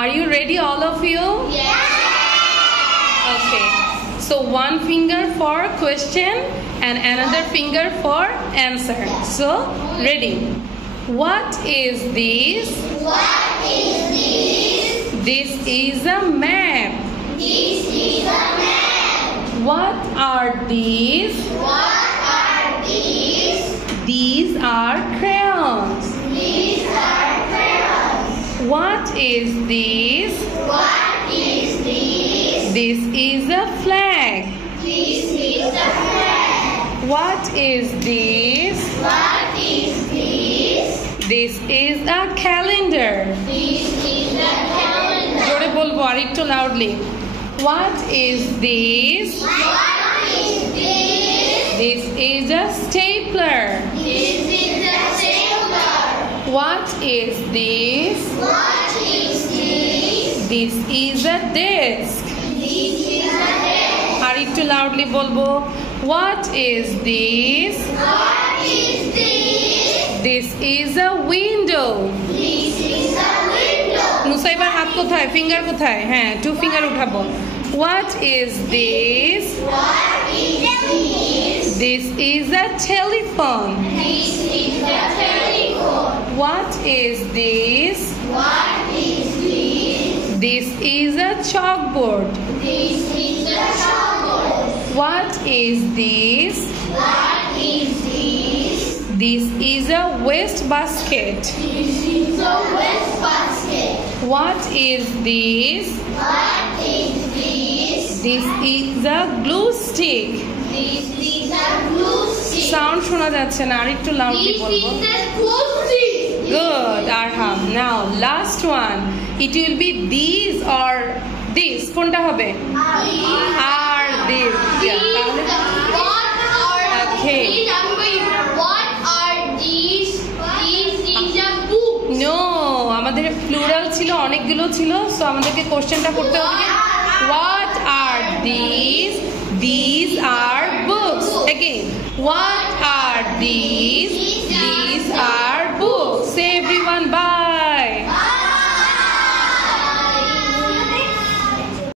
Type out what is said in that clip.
Are you ready, all of you? Yeah. Okay. So one finger for question and another finger for answer. So ready. What is this? What is this? This is a map. This is a map. What are these? What are these? These are crayons. These are crayons. What is this? What is this? This is a flag. This is a flag. What is this? What is this? This is a calendar. This is a calendar. জোরে বলবো আর একটু loudly. What is this? What is this? This is a stapler. This is a stapler. What is this? What is this? This is a desk. This is a desk. আর একটু loudly বলবো. What is this? What is this? This is a window. This is a window. নুসাইবার হাত কোথায়? Finger কোথায়? হ্যাঁ, two finger উঠাবো. What is this? What is this? This is a telephone. This is a telephone. What is this? What is this? This is a chalkboard. This is a chalkboard. What is this? What is this? This is a waste basket. This is a waste basket. What is this? What is this? This is a glue stick. This is a glue stick. Sound শোনা যাচ্ছে না, আরেকটু loudly This বলবো. is a glue stick. Good, Arham. Now, last one. It will be these or this. কোনটা হবে? Are this. Yeah, তাহলে What are Okay. these? I'm going. What are these? This is a book. No, আমাদের plural ছিল, অনেকগুলো ছিল, so আমাদেরকে কোশ্চেনটা করতে হবে what are these? These are books. Again, what are these? These